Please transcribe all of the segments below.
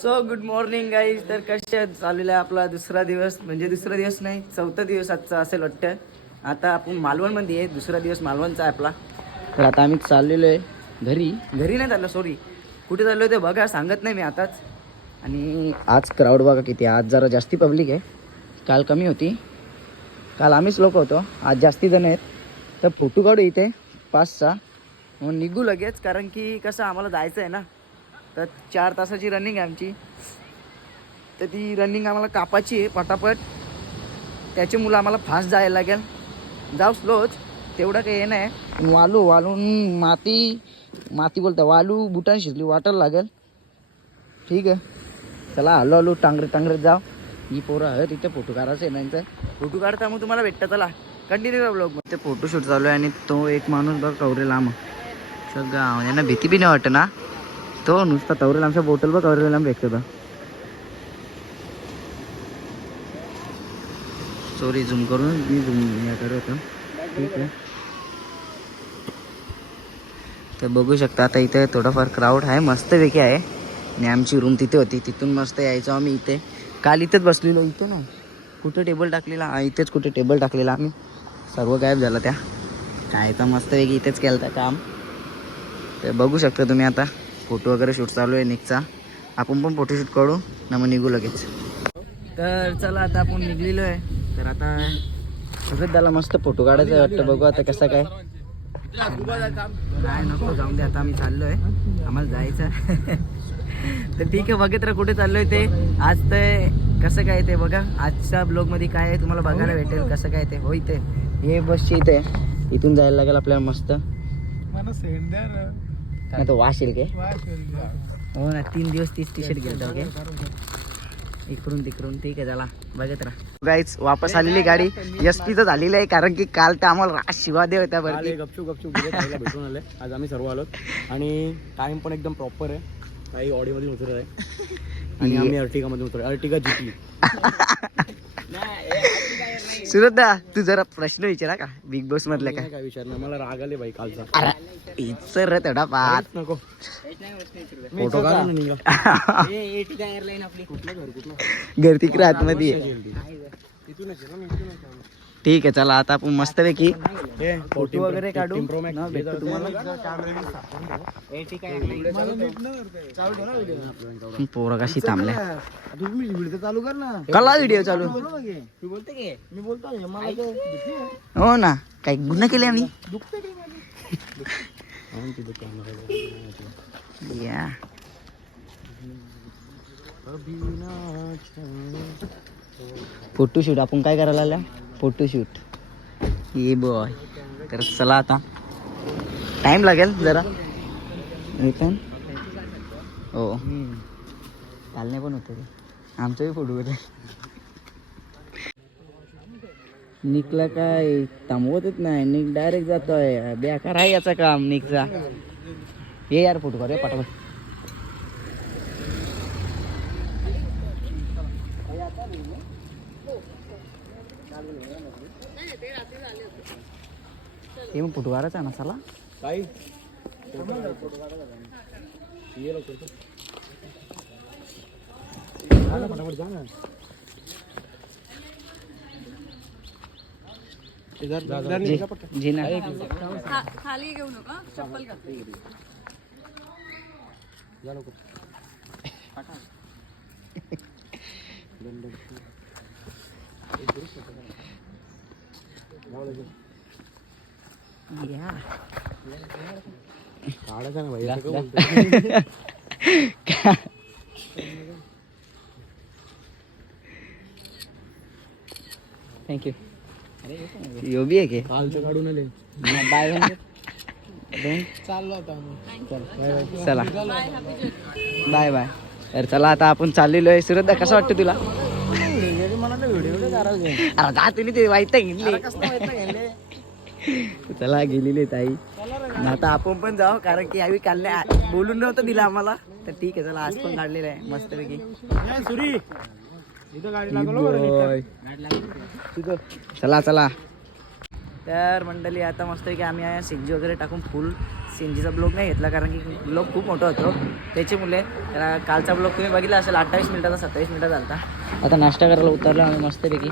So good morning guys. तर कशा चाललेला आहे आपला दुसरा दिवस, म्हणजे दुसरा दिवस नाही चौथा दिवस आजचा असेल वाटतं. आता आपण मालवणमध्ये आहे, दुसरा दिवस मालवणचा आहे आपला. तर आता आम्ही चाललेलो आहे घरी नाही चाललो, सॉरी कुठे चाललो आहे ते बघा, सांगत नाही मी आताच. आणि आज क्राऊड बघा किती, आज जरा जास्ती पब्लिक आहे, काल कमी होती. काल आम्हीच लोक होतो, आज जास्ती जण आहेत. तर फोटो काढू इथे 5-6 मग निघू लगेच, कारण की कसं आम्हाला जायचं आहे ना. तर 4 तासाची रनिंग आहे आमची, तर ती रनिंग आम्हाला कापाची आहे पटापट. त्याच्यामुळं आम्हाला फास्ट जायला लागेल. जाऊ स्लोच, तेवढं काही हे नाही. वाळून माती बोलता, वालू बुटान शिजली वाटायला लागेल. ठीक आहे, चला हळूहळू टांगरे जाऊ. ही पोरं आहे तिथे फोटो काढायचं आहे ना, फोटो काढता मग तुम्हाला भेटतं. चला कंटिन्यू ब्लॉग. मग ते फोटोशूट चालू आहे आणि तो एक माणूस बघ कवरे लांब सगळं, यांना भीती बी नाही वाटत ना. तो नुसता तवरेल आमच्या बोटल बघ कवरेला भेटतो बा. सॉरी झूम करून मी झूम करत होतो. ठीक आहे, तर बघू शकता आता इथे थोडाफार क्राऊड आहे, मस्तपैकी आहे. आणि आमची रूम तिथे होती, तिथून मस्त यायचो आम्ही. इथे काल इथेच बसलेलो, इथे नाही कुठं टेबल टाकलेला, इथेच कुठे टेबल टाकलेला आम्ही, सर्व गायब झालं त्या काय. तर मस्तपैकी इथेच केलं तर काम. तर बघू शकता तुम्ही आता फोटो वगैरे शूट चालू आहे निकचा. आपण पण फोटोशूट करू ना मग निघू लगेच. तर चला आता आपण निघलेलो आहे. तर आता सगळ्यात त्याला मस्त फोटो काढायचं आहे वाटतं, बघू आता कसं काय. काय नको जाऊन दे, आता आम्ही चाललो आहे, आम्हाला जायचं. तर ठीक आहे, बघत राहा कुठे चाललो आहे ते. आज ते कसं काय ते बघा, आजच्या ब्लॉगमध्ये काय आहे तुम्हाला बघायला भेटेल कसं काय ते. हो इथे हे बसची इथे, इथून जायला लागेल आपल्याला मस्त. नाही तो वाश येईल काय, हो ना. 3 दिवस 30 टी-शर्ट घेतो ओके, इकडून तिकडून. ठीक आहे, चला बघत राहा. गाईच वापस आलेली गाडी एसटीचं झालेली आहे, कारण की काल तर आम्हाला शिवा दे होत्या बरं. गपचूप भेटून आले. आज आम्ही सर्व आलो आणि टाइम पण एकदम प्रॉपर आहे. काही ऑडीमध्ये उतरत आहे आणि आम्ही अर्टिगामध्ये उतरलो. अर्टिगा जिंकली. सुरदा तू जरा प्रश्न विचारा का बिग बॉस मधल्या काय विचारणार, मला राग आले भाई कालचा. अरे सर तेवढा पाच नको फोटो काढ ना निघा. घर तिकडे आतमध्ये. ठीक आहे, चला आता आपण मस्तपैकी फोटो वगैरे काढू. पोरं कशी थांबले, चालू कर ना. कला व्हिडिओ चालू. मी बोलतो हो ना, काही गुन्हा केले आम्ही. या फोटोशूट आपण काय करायला आला, फोटोशूट. ये बॉय, तर चला आता टाइम लागेल जरा. हो चालणे पण होतं ते, आमचाही फोटो होते. निकला काय थांबवतच नाही, निक डायरेक्ट जातोय. बेकार आहे याचा काम निकचा. ये यार फोटो काढूया पटापट. हे मग फोटो काढायचा ना चला. काही फटाफट जा ना. खाली घेऊ नका, चप्पल घाल. काढायचा ना भाई. थँक्यू. यो बी आहे की कालचं काढून आले. बाय चाललो आता चला बाय बाय. तर चला आता आपण चाललेलो आहे. सुरदा कसं वाटतं तुला? मला व्हिडिओ अरे जा तुम्ही ते वाईट घेतले. चला गेलेली ताई. आता आपण पण जाऊ, कारण की आम्ही काल बोलून नव्हतं दिलं आम्हाला. तर ठीक आहे, चला आज पण काढलेलं आहे मस्तपैकी. चला चला. तर मंडळी आता मस्त आहे की आम्ही सीएनजी वगैरे टाकून फुल सीएनजीचा ब्लॉग नाही घेतला कारण की ब्लॉग खूप मोठा होतो त्याच्यामुळे. तर कालचा ब्लॉग तुम्ही बघितला असेल 28 मिनिटाचा 27 मिनिटाचा झाला. आता नाश्ता करायला उतरलो आम्ही मस्तपैकी.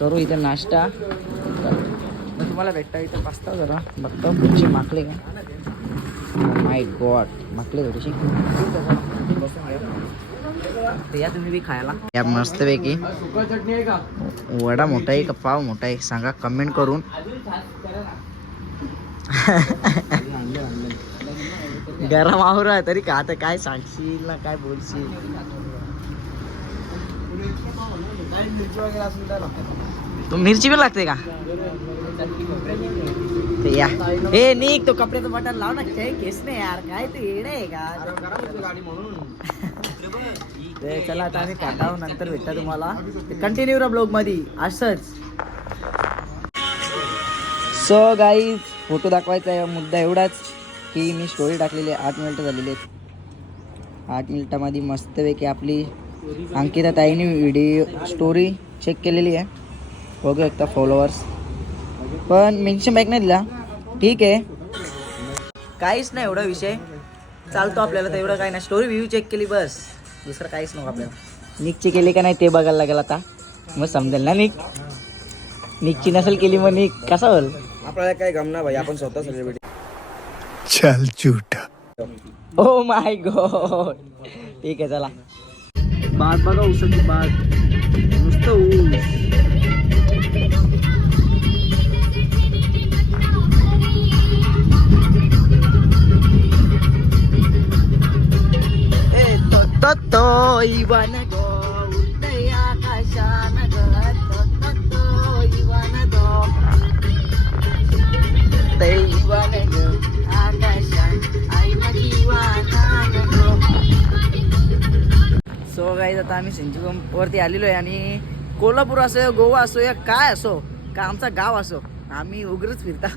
करू इथं नाश्ता. मग तुम्हाला भेटता इथं पास्ता जरा बघतो पुढची माकले का. माय गॉड माकले थोडीशी. या तुम्ही बी खायला या मस्तपैकी. वडा मोठा आहे का पाव मोठा आहे सांगा कमेंट करून. गरम आवर आहे तरी का आता काय सांगशील ना काय बोलशील. तो मिरची पण लागते का ते या. ए निक तो कपड्याचं बटन लाव ना केस नाही यार काय ते येडे आहे का. ते चला आता आम्ही काटाव नंतर भेटता तुम्हाला कंटिन्यू रा ब्लॉग मध्ये असंच. सो गाईज फोटो दाखवायचा मुद्दा एवढाच की मी स्टोरी टाकलेली आहे 8 मिनिटं झालेली आहेत. 8 मिनिटामध्ये मस्तपैकी आपली अंकिता ताईने व्हिडिओ स्टोरी चेक केलेली आहे. बघू एकदा फॉलोअर्स पण मेन्शन बॅक नाही दिला. ठीक आहे काहीच नाही एवढा विषय चालतो आपल्याला तर एवढं काही नाही. स्टोरी व्ह्यू चेक केली बस दुसरं काहीच नको आपल्याला. निकची केली का नाही ते बघायला लागेल आता मग समजेल ना. निकची नसेल केली मग निक कसा होईल. आपल्याला काय गमना भाई आपण स्वतः सेलिब्रिटी. चल झूठा. Oh my God. ठीक आहे चला. बाग बघा ऊसाची बाग नुसतं ऊस. तो इवन गो उदय आकाशान ग तो इवन गो ते इवन ग आकाशान आई इवन गो. सो गाईज आता आम्ही सिंचुवरती आलेलो आहे आणि कोल्हापूर असो गोवा असो या काय असो का आमचा गाव असो आम्ही उघडच फिरता.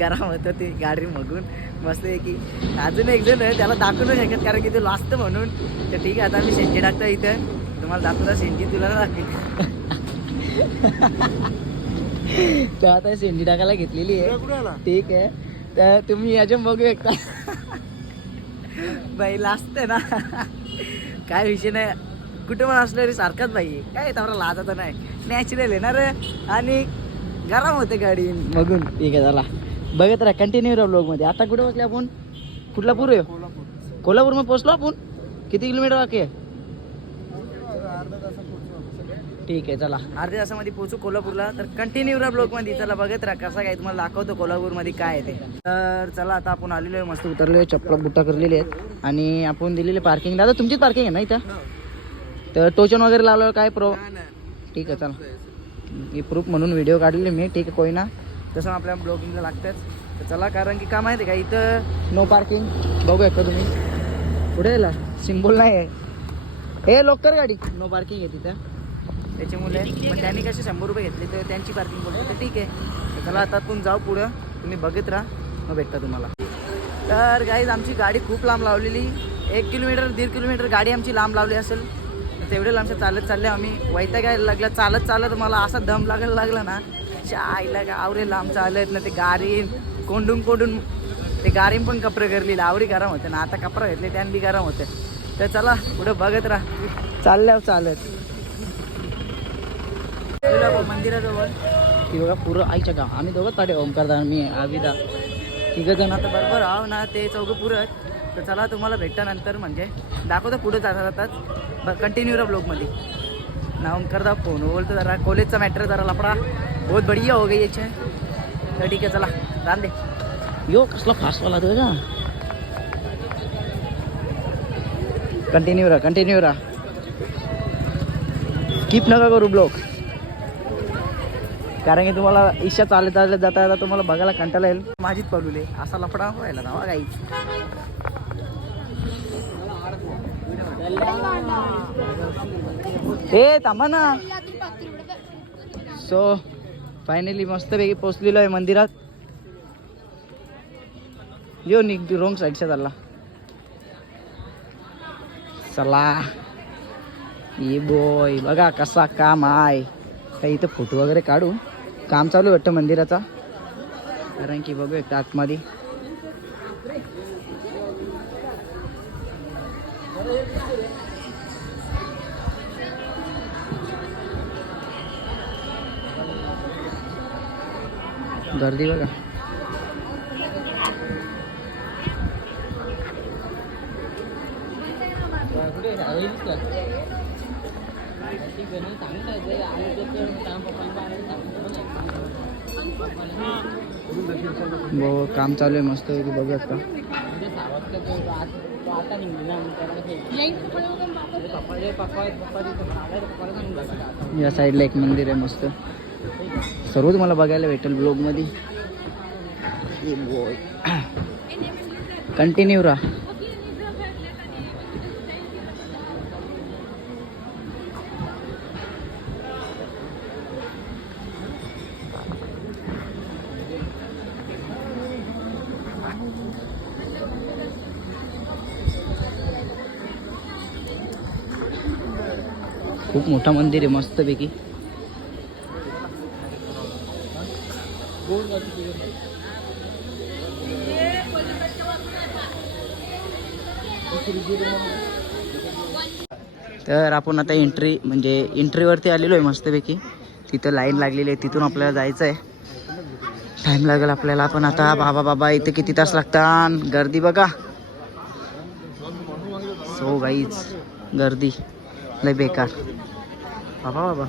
गरम होतं ते गाडी बघून मस्त आहे की. अजून एक जण आहे त्याला दाखवू नाही शकत कारण की ते लाजतं म्हणून. तर ठीक आहे आता आम्ही सेंजी टाकतो इथं तुम्हाला दाखवता. सेंजी तुला ना दाखवी तर आता सेंजी टाकायला घेतलेली आहे. ठीक आहे तर तुम्ही अजून बघू एकदा. बाई लाजते ना काय विषय नाही. कुठे पण असलं तरी सारखाच बाई काय तेवढा लाजाचं नाही. नॅचरल येणार आणि गरम होते गाडी बघून. ठीक आहे चला बघत राहा कंटिन्यू राहा ब्लॉगमध्ये. आता कुठे बसले आपण. कुठला पूर आहे कोल्हापूरमध्ये पोहोचलो आपण. किती किलोमीटर बाकी आहे. ठीक आहे चला अर्ध्या तासामध्ये पोहोचू कोल्हापूरला. तर कंटिन्यू राहा ब्लॉगमध्ये. चला बघत राहा कसं काय तुम्हाला दाखवतो कोल्हापूरमध्ये काय आहे ते. तर चला आता आपण आलेलो आहे मस्त उतरलो आहे. चप्पल बुट्टा करलेली आहेत आणि आपण दिलेली पार्किंग. दादा तुमचीच पार्किंग आहे ना इथं. तर टोचन वगैरे लावलं काय ठीक आहे चला. हे प्रूफ म्हणून व्हिडिओ काढलेले मी. ठीक आहे कोई ना तसं आपल्या ब्लॉगिंगला लागतंच. तर चला कारण की का माहिती आहे का इथं नो पार्किंग. बघू एकदा तुम्ही पुढे यायला सिम्बॉल नाही आहे. हे लोकर गाडी नो पार्किंग आहे तिथं त्याच्यामुळे. मग त्यांनी कसे 100 रुपये घेतले तर त्यांची पार्किंग बोलते तर ठीक आहे. तर चला आता आपण जाऊ पुढं तुम्ही बघत राहा मग भेटता तुम्हाला. तर गाईज आमची गाडी खूप लांब लावलेली 1 किलोमीटर 1.5 किलोमीटर गाडी आमची लांब लावली असेल. तेवढे लांबच्या चालत चालले आम्ही. वैताग यायला लागला चालत चालत. मला असा दम लागायला लागला ना आईला का आवरे लांब चालत ना. ते गाडी कोंडून ते गाडी पण कपडे करली आवडी गरम होते ना. आता कपडे घेतले त्यान बी गरम होते. तर चला पुढं बघत राहा चालल्यावर चालत. मंदिराजवळ ती बघा पुरं आईच्या गाव. आम्ही दोघंच पाठी ओमकारदा मी आविदा तिघं जण आता बरोबर आहो ना. ते चौघं पुरत. तर चला तुम्हाला भेटता नंतर म्हणजे दाखवतो पुढे जातात कंटिन्यू रहा ब्लॉगमध्ये ना. ओमकारदा फोन बोलतो जरा कॉलेजचा मॅटर जरा लफडा बहुत बढ़िया हो गई है. तर ठीक आहे चला जाण दे. यो कसला फास्टवाला तो का. कंटिन्यू राहा कीप नका करू ब्लॉग कारण की तुम्हाला इच्छा चालत जाता जाता तुम्हाला बघायला कंटाळा येईल. माझीच पडूले असा लफडा व्हायला ना काही. ए थांबा ना. सो फायनली मस्तपैकी पोचलेलो आहे मंदिरात. यो निघ रॉंग साईडच्या चालला. चला ये बॉय बघा कसा काम आहे. काही इथं फोटो वगैरे काढू काम चालू आहे वाटतं मंदिराचा, कारण की बघू एकदा आतमध्ये. गर्दी बघा. काम चालू आहे मस्त की बघू आता. या साईडला एक मंदिर आहे मस्त, सर्व तुम्हाला बघायला भेटेल ब्लॉग मध्ये. कंटिन्यू राहा. खूप मोठा मंदिर आहे मस्तपैकी. तर आपण आता एंट्रीवरती आलेलो आहे मस्तपैकी. तिथं लाईन लागलेली आहे, तिथून आपल्याला जायचं आहे. टाईम लागेल आपल्याला, पण आता बाबा इथे किती तास लागतात. गर्दी बघा. सो गाईज गर्दी लय बेकार. बाबा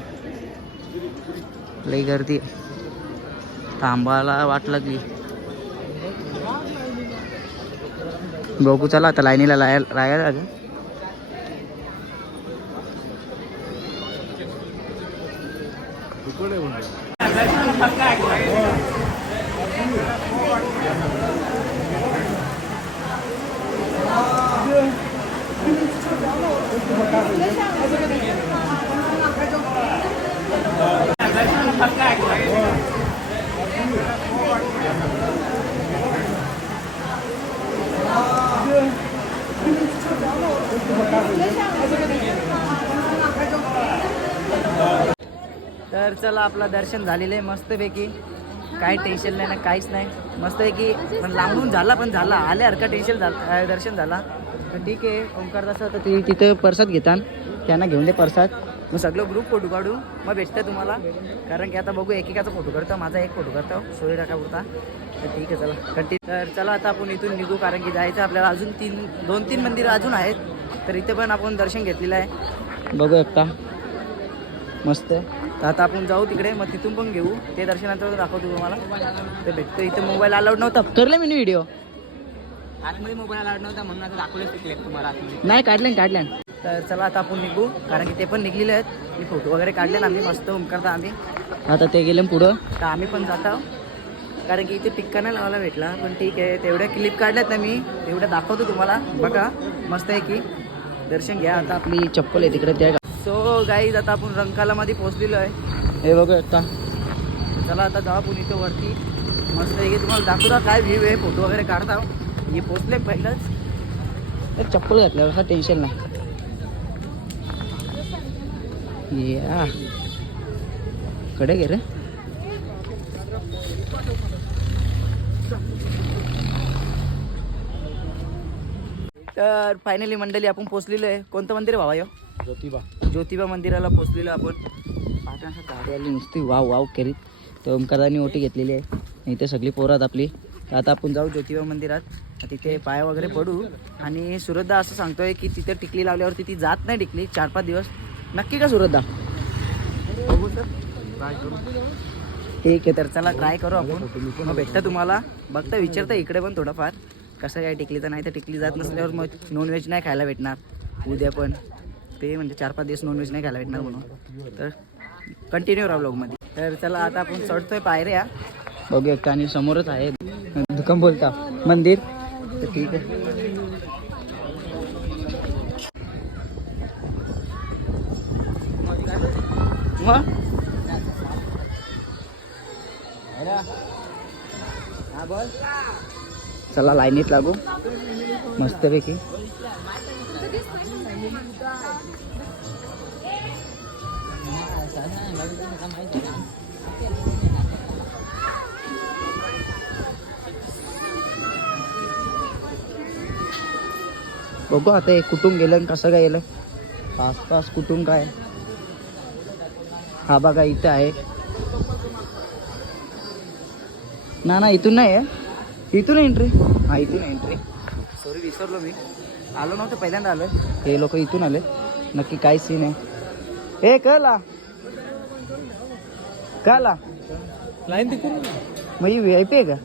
लई गर्दी. थांबायला वाट लागली. बघू चला आता लाईनीला राहायला लागेल. तर चला आपला दर्शन झालेलं आहे मस्तपैकी. काही टेन्शन नाही ना, काहीच नाही. मस्तपैकी पण लांबून झाला, पण झाला आल्यासारखा टेन्शन झाला. दर्शन झाला तर ठीक आहे. ओंकार दास तर ते तिथं प्रसाद घेतात, त्यांना घेऊन दे प्रसाद. मग सगळं ग्रुप फोटो काढू, मग भेटतं तुम्हाला. कारण की आता बघू एकेकाचा फोटो करतो, माझा एक फोटो करतो सोयी टाका पुरता. तर ठीक आहे चला कंटिन्यू. तर चला आता आपण इथून निघू, कारण की जायचं आपल्याला अजून 2-3 मंदिरं अजून आहेत. तर इथे पण आपण दर्शन घेतलेलं आहे, बघू एकटा मस्त. तर आता आपण जाऊ तिकडे, मग तिथून पण घेऊ. ते दर्शनाचं दाखवतो तुम्हाला. तर भेटतो इथे. मोबाईल अलाउड नव्हता, करलं मी व्हिडिओ आतमध्ये. मोबाईल अलाउड नव्हता म्हणून आता दाखवलेच तिकडे तुम्हाला आतमध्ये. नाही काढले. तर चला आता आपण निघू, कारण की ते पण निघलेले आहेत. मी फोटो वगैरे काढले ना आम्ही मस्त ओंकारता आम्ही. आता ते गेले पुढं, तर आम्ही पण जात आहोत. कारण की इथे टिक्का नाही लावायला भेटला, पण ठीक आहे. तेवढ्या क्लिप काढल्यात ना मी, तेवढ्या दाखवतो तुम्हाला. बघा मस्त आहे की. दर्शन घ्या. आता आपली चप्पल आहे तिकडे त्या. सो गाईज आता आपण रंकालामध्ये पोहोचलेलो आहे, हे बघू आता. चला आता जाऊ आपण इथं वरती मस्त आहे की. तुम्हाला दाखवता काय व्ह्यू आहे, फोटो वगैरे काढता. हे पोचले पहिलंच. तर चप्पल घातल्यावर असं टेन्शन नाही. या कडे गे रे. तर फायनली मंडळी आपण पोचलेलो आहे. कोणतं मंदिर आहे भावा यो? ज्योतिबा मंदिराला पोचलेलो आपण. पाहण्यासाठी गाडी आली नुसती वाव करीत. तर ओंकारांनी ओटी घेतलेली आहे. इथे सगळी पोरात आपली. तर आता आपण जाऊ ज्योतिबा मंदिरात, तिथे पाय वगैरे पडू. आणि सुरतदा असं सांगतोय की तिथे टिकली लावल्यावरती ती जात नाही टिकली 4-5 दिवस. नक्की का सुरतदा? बघू सर, ट्राय करू. ठीक आहे, तर चला ट्राय करू आपण. मग भेटतं तुम्हाला. बघता विचारता इकडे पण थोडंफार कसं काय टिकली. तर नाही तर टिकली जात नसल्यावर मग नॉनव्हेज नाही खायला भेटणार उद्या पण. ते म्हणजे 4-5 दिवस नॉनव्हेज नाही खायला भेटणार म्हणून. तर कंटिन्यू राहा व्लॉगमध्ये. तर चला आता आपण चढतोय पायऱ्या, बघू एक. आणि समोरच आहे दुकान बोलता मंदिर. तर ठीक आहे. मग चला लाईनीत लागू मस्तपैकी. बघू आता हे कुटुंब गेलं आणि कसं काय गेलं. आसपास कुटुंब काय हा बघा इथं आहे ना इथून नाही आहे इथून एंट्री हा इथून एंट्री सॉरी विसरलो मी आलो नव्हतं पहिल्यांदा आलो हे लोक इथून आले नक्की काय सीन आहे हे कळला लाईन तिकडून मग ही व्ही आय पी आहे का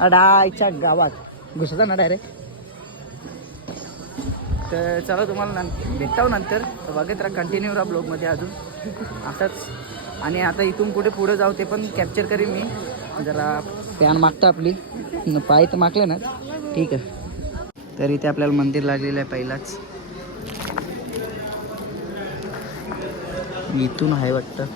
अडायच्या गावात घुसता ना डायरेक्ट तर चला तुम्हाला भेटावं नंतर तर बघत राहा कंटिन्यू राहा ब्लॉगमध्ये अजून असंच आणि आता इथून कुठे पुढे जाऊ ते पण कॅप्चर करीन मी जरा पॅन मागतं आपली पाय तर मागले ना ठीक आहे तर इथे आपल्याला मंदिर लागलेलं आहे पहिलाच इथून आहे वाटतं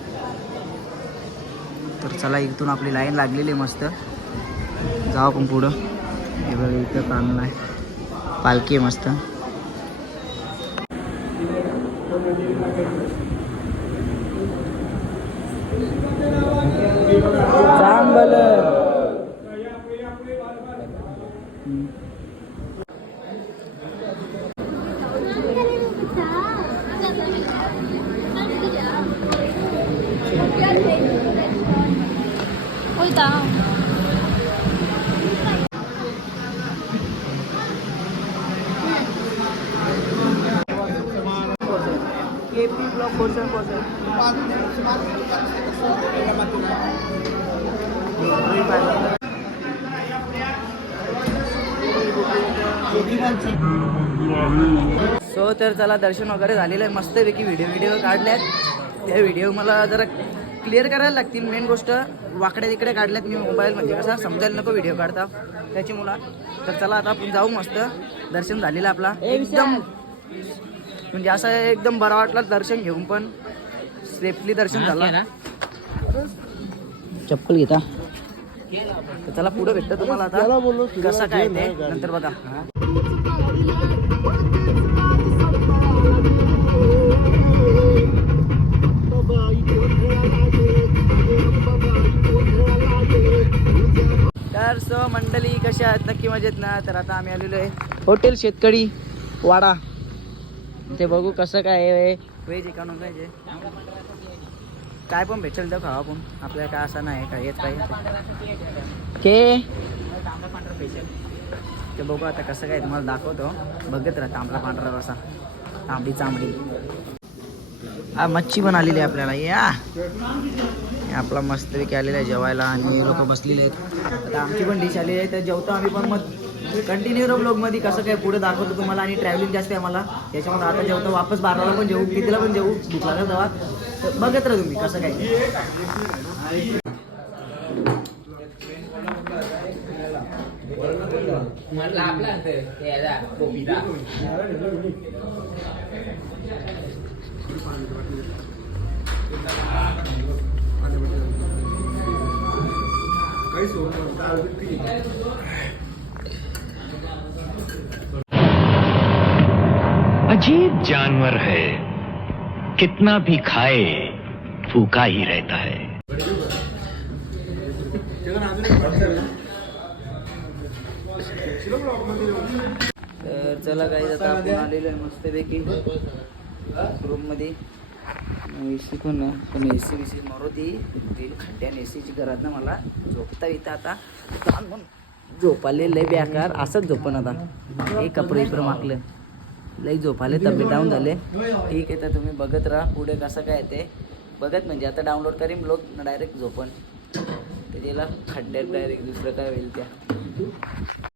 तर चला इथून आपली लाईन लागलेली आहे मस्त जाऊ आपण पुढं हे बघा इथं चाललं आहे पालखी आहे मस्त KP ब्लॉक पोर्शन सो तर चला दर्शन वगैरे झालेलं आहे मस्तपैकी व्हिडिओ काढल्यात त्या व्हिडिओ मला जरा क्लिअर करायला लागतील मेन गोष्ट वाकड्या तिकडे काढल्यात मी मोबाईल म्हणजे कसा समजायला नको व्हिडिओ काढता त्याची मुला तर चला आता आपण जाऊ मस्त दर्शन झालेलं आपला एकदम म्हणजे असं एकदम बरा वाटला दर्शन घेऊन पण सेफली दर्शन झालं चप्पल घेता तर चला पुढे भेटतं तुम्हाला आता कसं काय ते नंतर बघा तर सो मंडळी कशा आहेत नक्की मजेत ना तर आता आम्ही आलेलो आहे हॉटेल शेतकरी वाडा ते बघू कसं काय आहे व्हेज आहे का नॉन व्हेज आहे काय पण भेटेल तर खावा आपण आपल्याला काय असं नाही काय येत पाहिजे के ते बघू आता कसं काय तुम्हाला दाखवतो बघत राहा तांबडा पांढरा रसा तांबडी चांबडी हा मच्छी पण आलेली आहे आपल्याला या आपला मस्तपैकी आलेला आहे जेवायला आणि लोक बसलेले आहेत आता आमची पण डिश आलेली आहे तर जेवतो आम्ही पण मग कंटिन्यू ब्लॉगमध्ये कसं काय पुढे दाखवतो तुम्हाला आणि ट्रॅव्हलिंग जास्त आहे आम्हाला त्याच्यामुळे आता जेवतो वापस 12ला पण जेवू कितीला पण जेवू भूक लागेल तेव्हा तर बघत राहा तुम्ही कसं काय अजीब जानवर है कितना भी खाए भूखा ही रहता है तर चला काही आता आपण आलेलो आहे मस्तपैकी रूममध्ये AC पण आहे पण AC बीसी मारुती गेली खड्ड्याने एसीची घरात ना मला झोपता येतं आता पण झोपाले लय बेकार असंच झोपण आता हे कपडे इकडं मागलं लई झोपाले तब्येत डाऊन झाले ठीक आहे तर तुम्ही बघत राहा पुढे कसं काय ते बघत म्हणजे आता डाउनलोड करीन ब्लॉग डायरेक्ट झोपण त्याला खड्ड्यात डायरेक्ट दुसरं काय होईल त्या